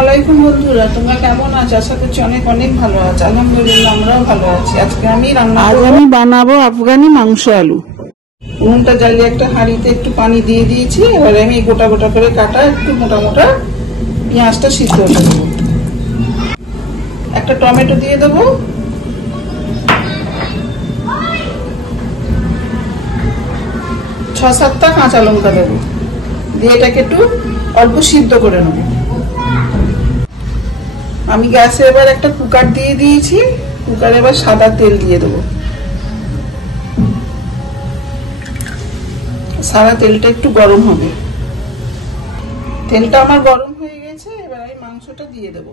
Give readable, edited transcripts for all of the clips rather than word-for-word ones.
আলাইকুম বন্ধুরা, তোমরা কেমন আছো? আশা করছি অনেক অনেক ভালো আছো। আলহামদুলিল্লাহ আমরাও ভালো আছি। আজকে আমি বানাবো আফগানি মাংস আলু। উনুনটা জ্বালিয়ে একটা হাঁড়িতে একটু পানি দিয়ে দিয়েছি। এবারে আমি গোটা গোটা করে কাটা একটু মোটা মোটা পেঁয়াজটা সিদ্ধ হতে দেবো। একটা টমেটো দিয়ে দেবো, ছয় সাতটা কাঁচা লঙ্কা দেবো, দিয়ে এটাকে একটু অল্প সিদ্ধ করে নেব। আমি গ্যাসে এবার একটা কুকার দিয়ে দিয়েছি। কুকারে এবার সাদা তেল দিয়ে দেবো। সাদা তেলটা একটু গরম হবে। তেলটা আমার গরম হয়ে গেছে। এবার আমি মাংসটা দিয়ে দেবো।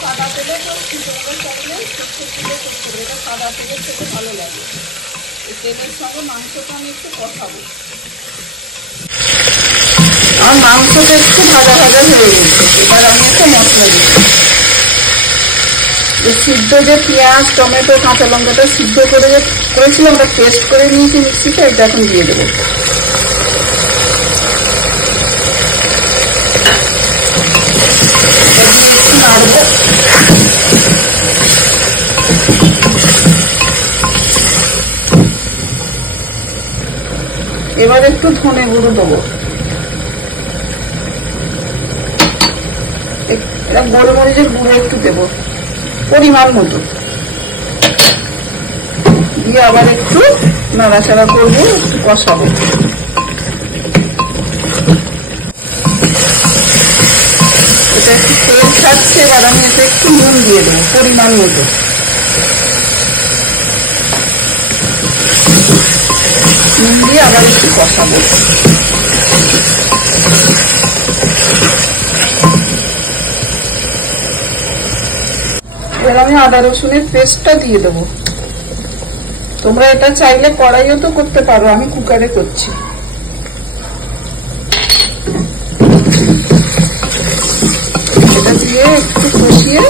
সাদা তেলে সাদা তেলের থেকে ভালো লাগে। এই তেলের সঙ্গে মাংসটা আমি একটু কষাবো। আমার মাংসটা একটু ভাজা ভাজা হয়ে গেছে। এবার আমি একটা মশলা দিচ্ছি। সিদ্ধ যে পেঁয়াজ টমেটো কাঁচা লঙ্কাটা সিদ্ধ করেছিলাম, ওটা পেস্ট করে নিয়েছি মিক্সিতে, এটা এখন দিয়ে দেবো। নাড়বো। এবার একটু ধনে গুঁড়ো দেবো, গোলমরিচের গুঁড়ো একটু দেবো পরিমাণ মতো, দিয়ে আবার একটু নাড়াচাড়া করবো, একটু কষাবো। এটা একটু তেল ছাড়ছে। এবার আমি এটা একটু নুন দিয়ে দেবো পরিমাণ মতো। নুন দিয়ে আবার একটু কষাবো। এবার আমি আদা রসুনের পেস্টটা দিয়ে দেবো। তোমরা এটা চাইলে কড়াইও তো করতে পারো, আমি কুকারে করছি। এটা দিয়ে একটু কষিয়ে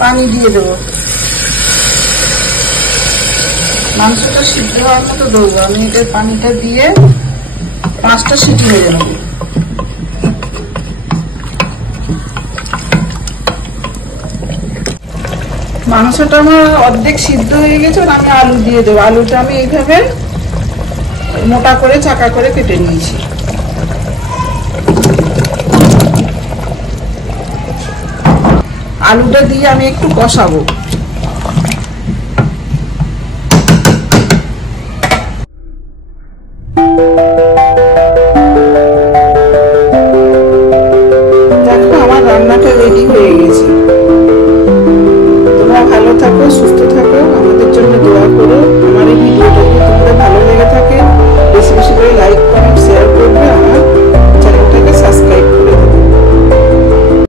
পানি দিয়ে দেবো। মাংসটা সিদ্ধ হওয়ার মতো দেবো। আমি এটার পানিটা দিয়ে 5টা সিটি হয়ে যাবে। মাংসটা আমার অর্ধেক সিদ্ধ হয়ে গেছে। আমি আলু দিয়ে দেবো। আলুটা আমি এইভাবে মোটা করে চাকা করে কেটে নিয়েছি। আলুটা দিয়ে আমি একটু কষাবো।